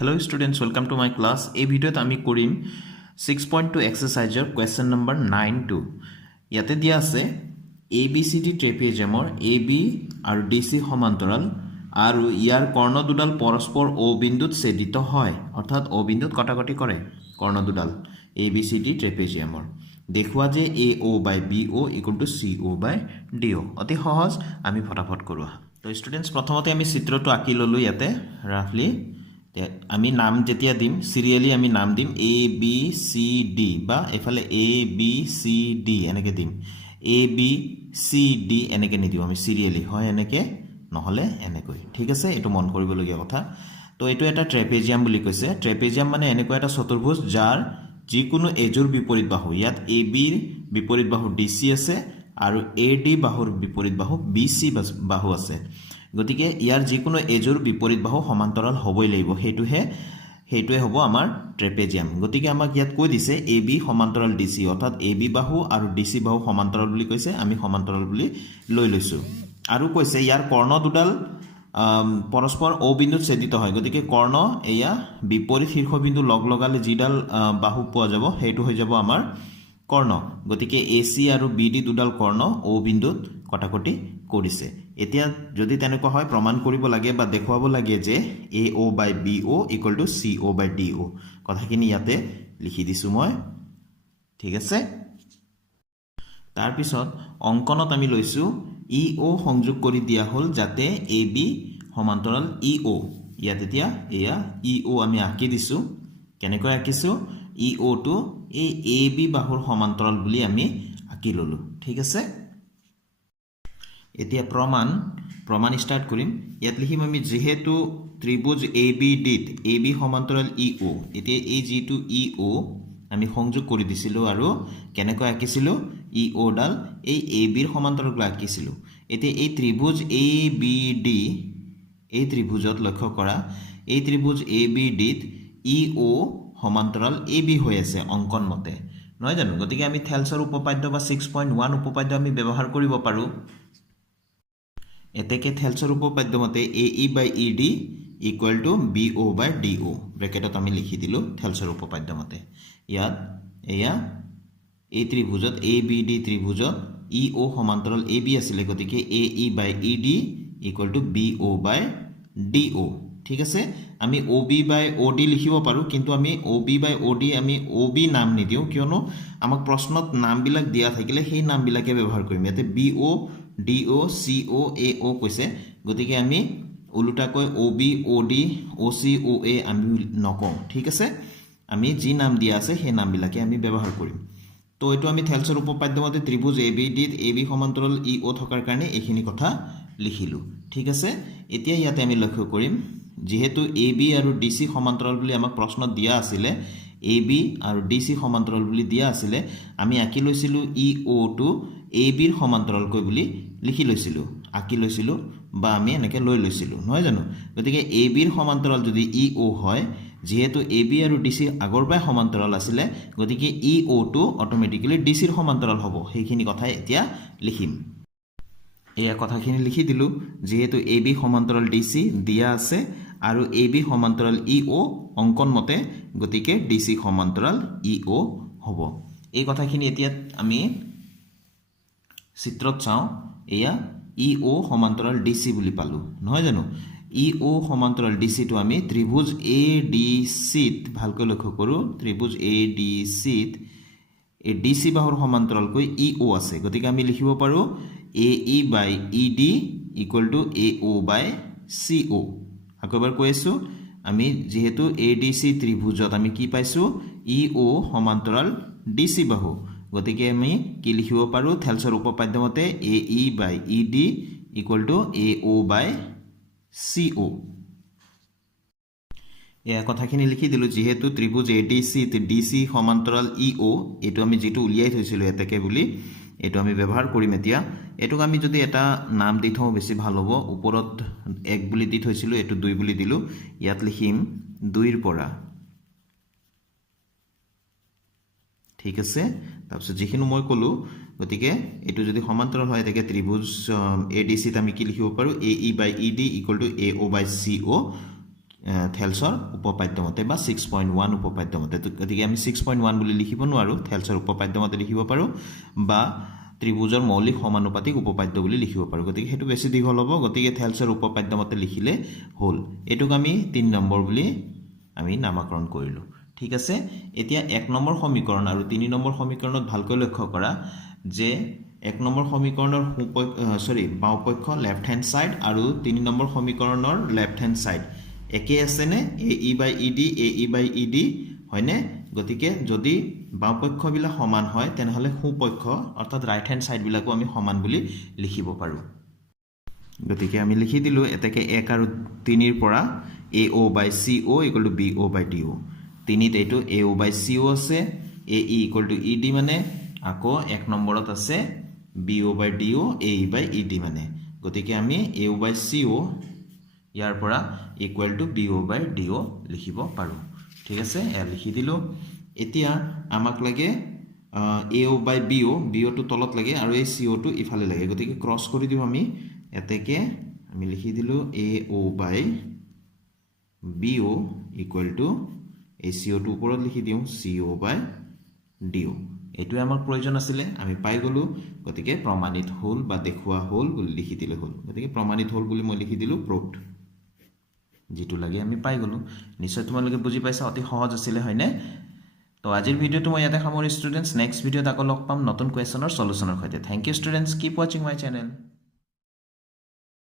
Hello students, welcome to my class. এই ভিডিওত আমি কৰিম 6.2 এক্সাৰসাইজৰ কোৱেশ্চন নম্বৰ 9 ইয়াতে দিয়া আছে ABCD ট্ৰেপেজিয়ামৰ AB আৰু DC সমান্তৰাল আৰু ইয়াৰ কৰ্ণ দুডাল পৰস্পৰ O বিন্দুত ছেদিত হয় অৰ্থাৎ O বিন্দুত কটাকটি কৰে কৰ্ণ দুডাল ABCD ট্ৰেপেজিয়ামৰ দেখুৱা যে AO by BO equal to CO by DO অতি সহজ আমি ফটাফট কৰোৱা তো স্টুডেন্টস প্ৰথমতে আমি চিত্ৰটো আঁকি ললো ইয়াতে ৰাফলি আমি নাম যেতিয়া দিম সিরিয়ালি আমি নাম দিম A B C D বা এফালে A B C D এনেকে দিম A B C D এনেকে নিদিও আমি সিরিয়ালি হয় এনেকে নহলে এনেকৈ ঠিক আছে এটো মন কৰিবলগীয়া কথা তো এটো এটা ট্ৰেপেজিয়াম বুলি কৈছে ট্ৰেপেজিয়াম মানে এনেকৈ এটা চতুৰ্ভুজ যাৰ যিকোনো এজোৰ বিপৰীত বাহু ইয়াত AB ৰ বিপৰীত বাহু DC আছে আৰু AD বাহুৰ বিপৰীত বাহু BC বাহু আছে গতিকে ইয়াৰ যিকোনো এজোৰ বিপৰীত বাহু সমান্তৰাল হ'বই লাগিব হেতুৱে হ'ব আমাৰ ট্ৰেপেজিয়াম গতিকে আমাক ইয়াত কৈ দিছে AB সমান্তৰাল DC অৰ্থাৎ AB বাহু আৰু DC বাহু সমান্তৰাল বুলি কৈছে আমি সমান্তৰাল বুলি লৈ লৈছো আৰু কৈছে ইয়াৰ কৰ্ণ দুডাল পৰস্পৰ O বিন্দুত ছেদিত হয় গতিকে কৰ্ণ এয়া বিপৰীত শীৰ্ষবিন্দু লগ লগালে যিডাল বাহু পোৱা যাব হেতু হৈ যাব আমাৰ কৰ্ণ গতিকে AC আৰু BD দুডাল কৰ্ণ O বিন্দুত কটাকটি কৰিছে এতিয়া যদি তেনেকুৱা হয় প্ৰমাণ কৰিব লাগে বা দেখুৱাব লাগে যে AO by BO equal to CO by DO কথাখিনি ইয়াতে লিখি দিছো মই ঠিক আছে তাৰ পিছত অংকনত আমি লৈছো EO সংযোগ কৰি দিয়া হল যাতে AB সমান্তৰাল EO ইয়াত এতিয়া এয়া EO আমি আঁকি দিছো কেনেকৈ আঁকিছো EO টো এই AB বাহুৰ সমান্তৰাল বুলি আমি আঁকি ললো ঠিক আছে এতিয়া প্ৰমাণ স্টাৰ্ট কৰিম ইয়াত লিখিম আমি যেহেতু ত্ৰিভুজ ABD AB সমান্তৰাল EO এতিয়া এই যেটো EO আমি সংযোগ কৰি দিছিলো আৰু কেনেকৈ আঁকিছিলো EO ডাল এই AB ৰ সমান্তৰাল আঁকিছিলো এতিয়া এই ত্ৰিভুজ ABD এই ত্ৰিভুজত লক্ষ্য কৰা এই ত্ৰিভুজ ABD ত EO সমান্তৰাল AB হৈ আছে অঙ্কন মতে নহয় জানো গতিকে আমি থেলছৰ উপপাদ্য বা 6.1 উপপাদ্য আমি ব্যৱহাৰ কৰিব পাৰো এতেকে থেলছৰ উপপাদ্য মতে AE by ED equal to BO by DO ব্ৰেকেটত আমি লিখি দিলো থেলছৰ উপপাদ্য মতে ইয়াত এয়া এই ত্ৰিভুজত ABD ত্ৰিভুজত EO সমান্তৰাল AB আছিল গতিকে AE by ED equal to BO by DO ঠিক আছে আমি OB by OD লিখিব পাৰো কিন্তু আমি OB by OD আমি OB নাম নিদিও কিয়নো আমাক প্ৰশ্নত নামবিলাক দিয়া থাকিলে সেই নামবিলাকে ব্যৱহাৰ কৰিম ইয়াতে BO DO CO AO কৈছে গতিকে আমি উলুটাকৈ OB OD OC OA আমি নকওঁ ঠিক আছে আমি যি নাম দিয়া আছে সেই নামবিলাকে আমি ব্যৱহাৰ কৰিম তো এটো আমি থেলছৰ উপপাদ্য মতে ত্ৰিভুজ ABD AB সমান্তৰাল EO থকাৰ কাৰণে এইখিনি কথা লিখিলো ঠিক আছে এতিয়া ইয়াতে আমি লক্ষ্য কৰিম যেহেতু AB আৰু DC সমান্তৰাল বুলি আমাক প্ৰশ্নত দিয়া আছিল AB আৰু DC সমান্তৰাল বুলি দিয়া আছিল আমি আঁকি লৈছিলো EO টো AB ৰ সমান্তৰাল কৈ বুলি লিখি লৈছিলো আঁকি লৈছিলো বা আমি এনেকৈ লৈ লৈছিলো নহয় জানো গতিকে AB ৰ সমান্তৰাল যদি EO হয় যেহেতু AB আৰু DC আগৰ পৰাই সমান্তৰাল আছিল গতিকে EO টো অটোমেটিক্যালি DC ৰ সমান্তৰাল হ'ব সেইখিনি কথা এতিয়া লিখিম এয়া কথাখিনি লিখি দিলো যেহেতু AB সমান্তৰাল DC দিয়া আছে আৰু AB সমান্তৰাল EO অঙ্কন মতে গতিকে DC সমান্তৰাল EO হ'ব এই কথাখিনি এতিয়া আমি চিত্ৰত চাও এয়া EO সমান্তৰাল DC বুলি পালো নহয় জানো EO সমান্তৰাল DC টো আমি ত্ৰিভুজ ADC ত ভালকৈ লক্ষ্য কৰো ত্ৰিভুজ ADC ত এই DC বাহুৰ সমান্তৰাল কৈ EO আছে গতিকে আমি লিখিব পাৰো AE by ED equal to AO by CO আকবাৰ কৈছো আমি যেহেতু ADC ত্ৰিভুজত আমি কি পাইছো EO সমান্তৰাল DC বাহু গতিকে আমি কি লিখিব পাৰো থেলছৰ উপপাদ্য মতে AE by ED equal to AO by CO এয়া কথাখিনি লিখি দিলো যেহেতু ত্ৰিভুজ ADC তে DC সমান্তৰাল EO এটো আমি যেটো উলিয়াই থৈছিলো এতেকে বুলি এটো আমি ব্যৱহাৰ কৰিম এতিয়া এটোক আমি যদি এটা নাম দি থওঁ বেছি ভাল হ'ব ওপৰত 1 বুলি দি থৈছিলো এটো 2 বুলি দিলো ইয়াত লিখিম 2 ৰ পৰা ঠিক আছে তাৰপিছত যিখিনি মই কলো গতিকে এটো যদি সমান্তৰাল হয় তেতিয়া ত্ৰিভুজ ADC ত আমি কি লিখিব পাৰো AE by ED equal to AO by CO থেলছৰ উপপাদ্য মতে বা 6.1 উপপাদ্য মতে গতিকে আমি 6.1 বুলি লিখিব নোৱাৰো থেলছৰ উপপাদ্য মতে লিখিব পাৰো বা ত্ৰিভুজৰ মৌলিক সমানুপাতিক উপপাদ্য বুলি লিখিব পাৰো গতিকে হেতু বেছি দীঘল হ'ব গতিকে থেলছৰ উপপাদ্য মতে লিখিলে হ'ল এটুক আমি 3 নম্বৰ বুলি আমি নামকৰণ কৰিলো ঠিক আছে এতিয়া 1 নম্বৰ সমীকৰণ আৰু 3 নম্বৰ সমীকৰণত ভালকৈ লক্ষ্য কৰা যে 1 নম্বৰ সমীকৰণৰ বাওপক্ষ লেফট হ্যান্ড সাইড আৰু 3 নম্বৰ সমীকৰণৰ লেফট হ্যান্ড সাইড একে আছে নে AE বাই ED AE বাই ED হয়নে গতিকে যদি বাওপক্ষ বিলা সমান হয় তেনেহলে সোপক্ষ অৰ্থাৎ ৰাইট হ্যান্ড সাইড বিলাকো আমি সমান বুলি লিখিব পাৰো গতিকে আমি লিখি দিলো এতেকে 1 আৰু 3 ৰ পৰা AO by CO = BO by DO 3 ত এইটো AO বাই CO আছে AE = ED মানে আকৌ 1 নম্বৰত আছে BO by DO AE by ED মানে গতিকে আমি AO বাই CO ইয়াৰ পৰা = BO বাই DO লিখিব পাৰো ঠিক আছে এ লিখি দিলো এতিয়া আমাক লাগে AO বাই BO BO টো তলত লাগে আৰু এই CO টো ইফালে লাগে গতিকে ক্ৰস কৰি দিও আমি এতেকে আমি লিখি দিলো AO বাই BO = এই CO টো ওপৰত লিখি দিও CO বাই DO এটো আমাৰ প্ৰয়োজন আছিল আমি পাই গলো গতিকে প্ৰমাণিত হল বা দেখুৱা হল বুলি লিখি দিলে হল গতিকে প্ৰমাণিত হল বুলি মই লিখি দিলো প্ৰুভড যেটো লাগে আমি পাই গলো নিশ্চয় তোমালোকে বুজি পাইছা অতি সহজ আছিল হয়নে তো আজিৰ ভিডিওটো মই ইয়াতে সামৰি ষ্টুডেন্টস নেক্সট ভিডিওত আকৌ লগ পাম নতুন কোৱেশ্যনৰ সলুশনৰ সৈতে thank you students keep watching my channel